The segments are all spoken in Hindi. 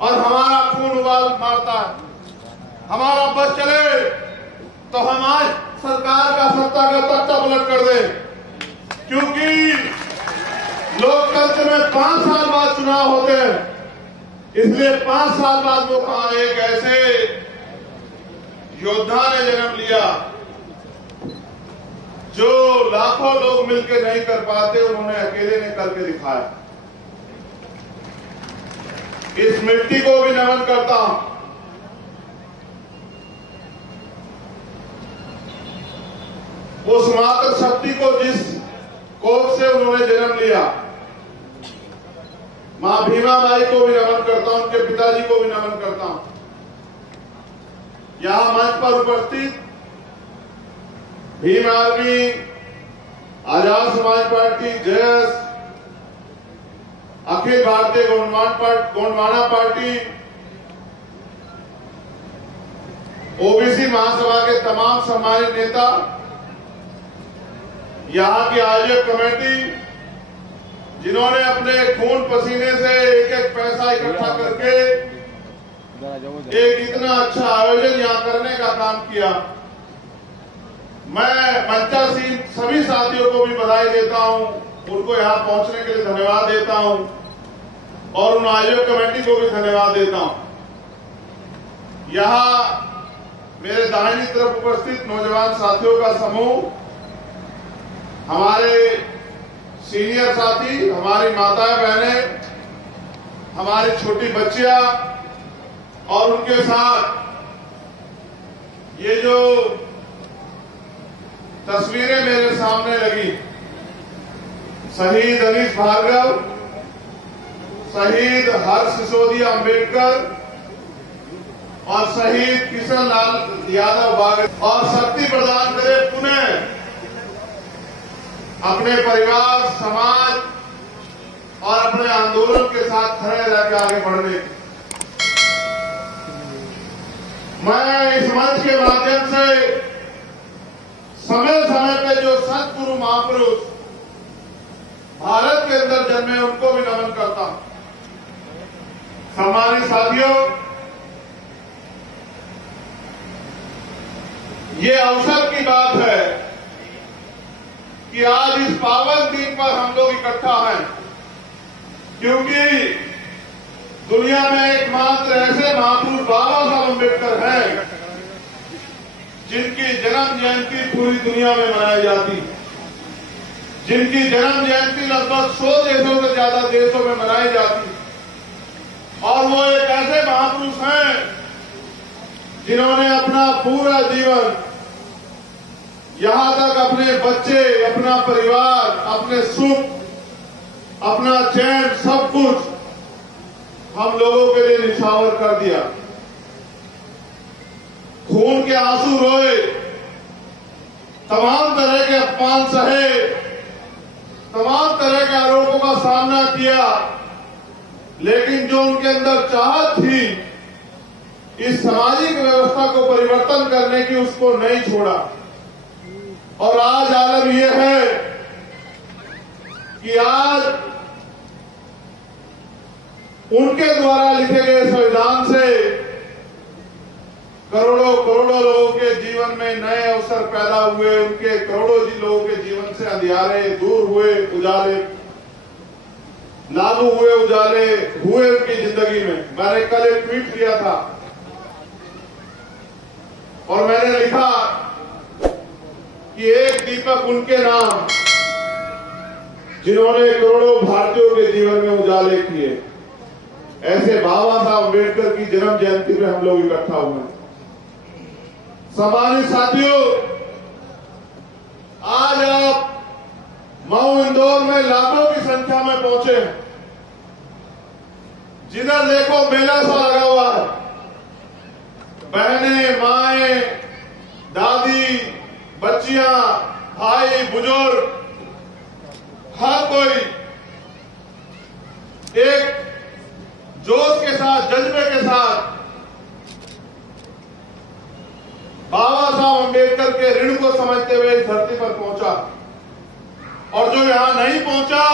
और हमारा खून उबाल मारता है। हमारा बस चले तो हम आज सरकार का सत्ता का तख्ता पलट कर दे, क्योंकि लोकतंत्र में 5 साल बाद चुनाव होते हैं। इसलिए 5 साल बाद वो कहा एक ऐसे योद्धा ने जन्म लिया जो लाखों लोग मिलकर नहीं कर पाते, उन्होंने अकेले ने करके दिखाया। इस मिट्टी को भी नमन करता हूं। उस मातृ शक्ति को जिस कोख से उन्होंने जन्म लिया, मां भीमा बाई को भी नमन करता हूं, उनके पिताजी को भी नमन करता हूं। यहां मंच पर उपस्थित भीम आर्मी, आजाद समाज पार्टी, जयस, अखिल भारतीय गोंडवाना पार्टी, ओबीसी महासभा के तमाम सम्मानित नेता, यहां की आयोजक कमेटी, जिन्होंने अपने खून पसीने से एक एक पैसा इकट्ठा करके एक इतना अच्छा आयोजन यहां करने का काम किया। मैं मंचासीन सभी साथियों को भी बधाई देता हूं, उनको यहां पहुंचने के लिए धन्यवाद देता हूं और उन आयोजक कमेटी को भी धन्यवाद देता हूं। यहां मेरे दाहिनी तरफ उपस्थित नौजवान साथियों का समूह, हमारे सीनियर साथी, हमारी माताएं बहनें, हमारी छोटी बच्चियां और उनके साथ ये जो तस्वीरें मेरे सामने लगी, शहीद अनीश भार्गव, शहीद हर्ष सिसोदिया अम्बेडकर और शहीद किशन लाल यादव बागे, और शक्ति प्रदान करे पुनः अपने परिवार, समाज और अपने आंदोलन के साथ खड़े रहकर आगे बढ़ने। मैं इस मंच के माध्यम से समय समय पे जो सतगुरु महापुरुष भारत के अंदर जन्मे, उनको भी नमन करता हूं। सम्मानित साथियों, ये अवसर की बात है कि आज इस पावन दिन पर हम लोग इकट्ठा हैं, क्योंकि दुनिया में एकमात्र ऐसे महापुरुष बाबा साहब अम्बेडकर हैं जिनकी जन्म जयंती पूरी दुनिया में मनाई जाती, जिनकी जन्म जयंती लगभग 100 देशों से ज्यादा देशों में मनाई जाती, और वो एक ऐसे महापुरुष हैं जिन्होंने अपना पूरा जीवन, यहां तक अपने बच्चे, अपना परिवार, अपने सुख, अपना चैन, सब कुछ हम लोगों के लिए निछावर कर दिया। खून के आंसू रोए, तमाम तरह के अपमान सहे, तमाम तरह के आरोपों का सामना किया, लेकिन जो उनके अंदर चाहत थी इस सामाजिक व्यवस्था को परिवर्तन करने की, उसको नहीं छोड़ा। और आज आलम यह है कि आज उनके द्वारा लिखे गए संविधान से करोड़ों करोड़ों लोगों के जीवन में नए अवसर पैदा हुए, उनके करोड़ों लोगों के जीवन से अंधियारे दूर हुए, उजाले लागू हुए, उजाले हुए उनकी जिंदगी में। मैंने कल एक ट्वीट किया था और मैंने लिखा कि एक दीपक उनके नाम जिन्होंने करोड़ों भारतीयों के जीवन में उजाले किए। ऐसे बाबा साहब अम्बेडकर की जन्म जयंती में हम लोग इकट्ठा हुए। सम्मानित साथियों, आज आप मऊ, इंदौर में लाखों की संख्या में पहुंचे हैं। जिधर देखो मेला सा लगा हुआ है। बहनें, माएं, दादी, बच्चियां, भाई, बुजुर्ग, हर कोई एक जोश के साथ, जज्बे के साथ बाबा साहब अम्बेडकर के ऋण को समझते हुए इस धरती पर पहुंचा। और जो यहां नहीं पहुंचा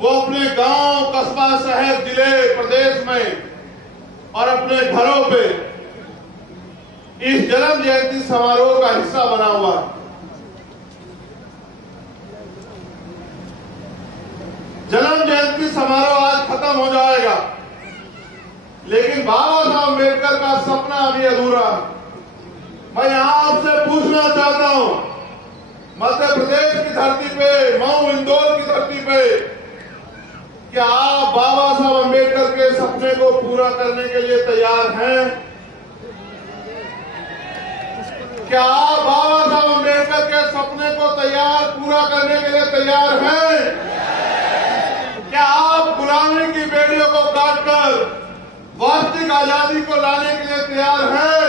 वो अपने गांव, कस्बा, शहर, जिले, प्रदेश में में और अपने घरों पे इस जन्म जयंती समारोह का हिस्सा बना हुआ है। जन्म जयंती समारोह आज खत्म हो जाएगा, लेकिन बाबा साहब अम्बेडकर का सपना अभी अधूरा है। मैं यहां आपसे पूछना चाहता हूं, मध्य प्रदेश की धरती पे, मऊ इंदौर की धरती पे, क्या आप बाबा साहब अम्बेडकर के सपने को पूरा करने के लिए तैयार हैं? क्या आप बाबा साहब अम्बेडकर के सपने को पूरा करने के लिए तैयार हैं? क्या आप गुलामी की बेड़ियों को काटकर वास्तविक आजादी को लाने के लिए तैयार हैं?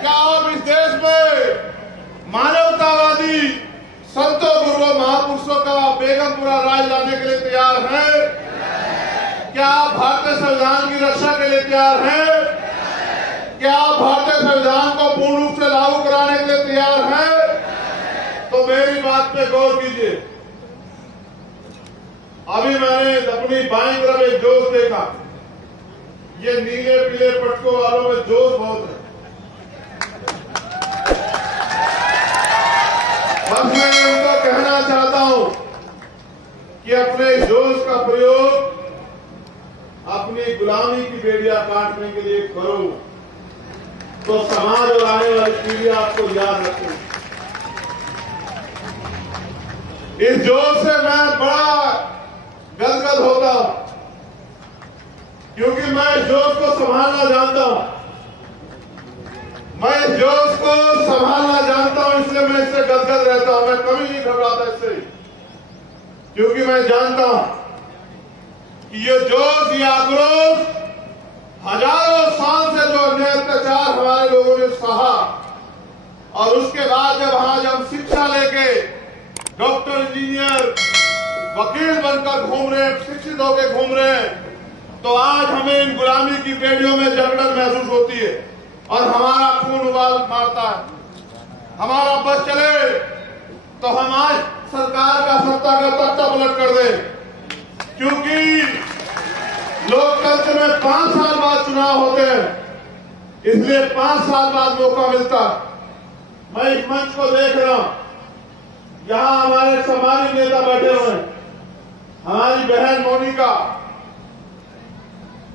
क्या आप इस देश में मानवतावादी संतों गुरुओं महापुरुषों का बेगमपुरा राज लाने के लिए तैयार हैं? क्या आप भारतीय संविधान की रक्षा के लिए तैयार हैं? क्या आप भारतीय संविधान को पूर्ण रूप से लागू कराने के लिए तैयार हैं? तो मेरी बात पे गौर कीजिए। अभी मैंने अपनी बाईं तरफ एक जोश देखा। ये नीले पीले पटकों वालों में जोश बहुत है। बस मैं उनको कहना चाहता हूं कि अपने जोश का प्रयोग अपनी गुलामी की बेड़ियां काटने के लिए करो, तो समाज और आने वाली पीढ़ी आपको याद रखें। इस जोश से मैं बड़ा गदगद होता हूं, क्योंकि मैं इस जोश को संभालना जानता हूं। मैं इस जोश को संभालना जानता हूं, इसलिए मैं इससे गदगद रहता हूं। मैं कभी नहीं घबराता इससे, क्योंकि मैं जानता हूं कि ये जोश, ये आक्रोश हजारों साल से जो अन्याय अत्याचार हमारे लोगों ने सहा, और उसके बाद जब हम शिक्षा लेके डॉक्टर, इंजीनियर, वकील बनकर घूम रहे हैं, शिक्षित होकर घूम रहे हैं, तो आज हमें इन गुलामी की बेड़ियों में जकड़न महसूस होती है और हमारा खून उबाल मारता है। हमारा बस चले तो हम आज सरकार का सत्ता का तख्ता पलट कर दें, क्योंकि लोकतंत्र में 5 साल बाद चुनाव होते हैं, इसलिए 5 साल बाद मौका मिलता। मैं इस मंच को देख रहा हूं, यहां हमारे सामाजिक नेता बैठे हुए हैं, हमारी बहन मोनिका।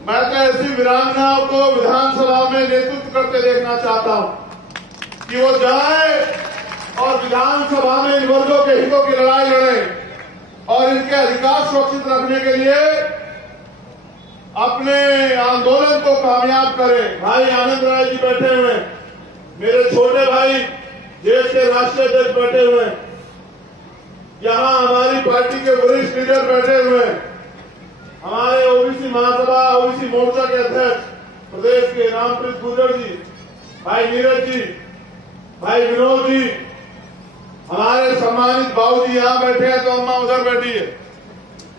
मैं तो ऐसी वीरांगनाओं को विधानसभा में नेतृत्व करते देखना चाहता हूं कि वो जाए और विधानसभा में इन वर्गों के हितों की लड़ाई लड़ें और इनके अधिकार सुरक्षित रखने के लिए अपने आंदोलन को कामयाब करें। भाई आनंद राय जी बैठे हुए हैं, मेरे छोटे भाई देश के राष्ट्रीय अध्यक्ष बैठे हुए हैं, यहां हमारी पार्टी के वरिष्ठ लीडर बैठे हुए हैं, हमारे ओबीसी महासभा, ओबीसी मोर्चा के अध्यक्ष प्रदेश के रामप्रीत गुर्जर जी, भाई नीरज जी, भाई विनोद जी, हमारे सम्मानित बाबू जी यहां बैठे हैं, तो अम्मा उधर बैठी है।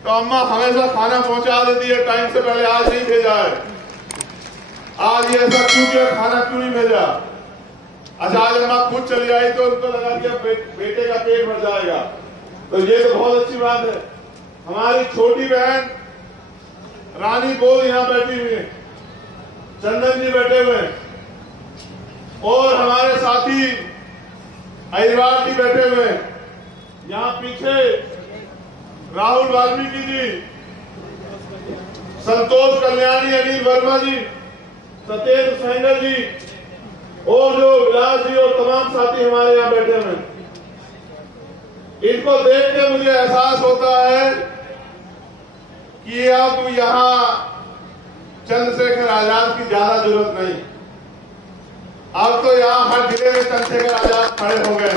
तो अम्मा हमेशा खाना पहुंचा देती है टाइम से पहले, आज नहीं भेजा है। आज ये ऐसा क्यों किया, खाना क्यों नहीं भेजा? अच्छा, आज अम्मा खुद चली आई तो उनको लगा कि बेटे का पेट भर जाएगा, तो ये तो बहुत अच्छी बात है। हमारी छोटी बहन रानी बोल यहां बैठी हुई है, चंदन जी बैठे हुए हैं, और हमारे साथी अहिरवार जी बैठे हुए हैं। यहां पीछे राहुल वाल्मीकि जी, संतोष कल्याणी, अनिल वर्मा जी, सत्येंद्र सहगल जी, और जो विलास जी और तमाम साथी हमारे यहां बैठे हुए हैं। इनको देख के मुझे एहसास होता है कि अब यहां चंद्रशेखर आजाद की ज्यादा जरूरत नहीं, अब तो यहां हर जिले में चंद्रशेखर आजाद खड़े हो गए।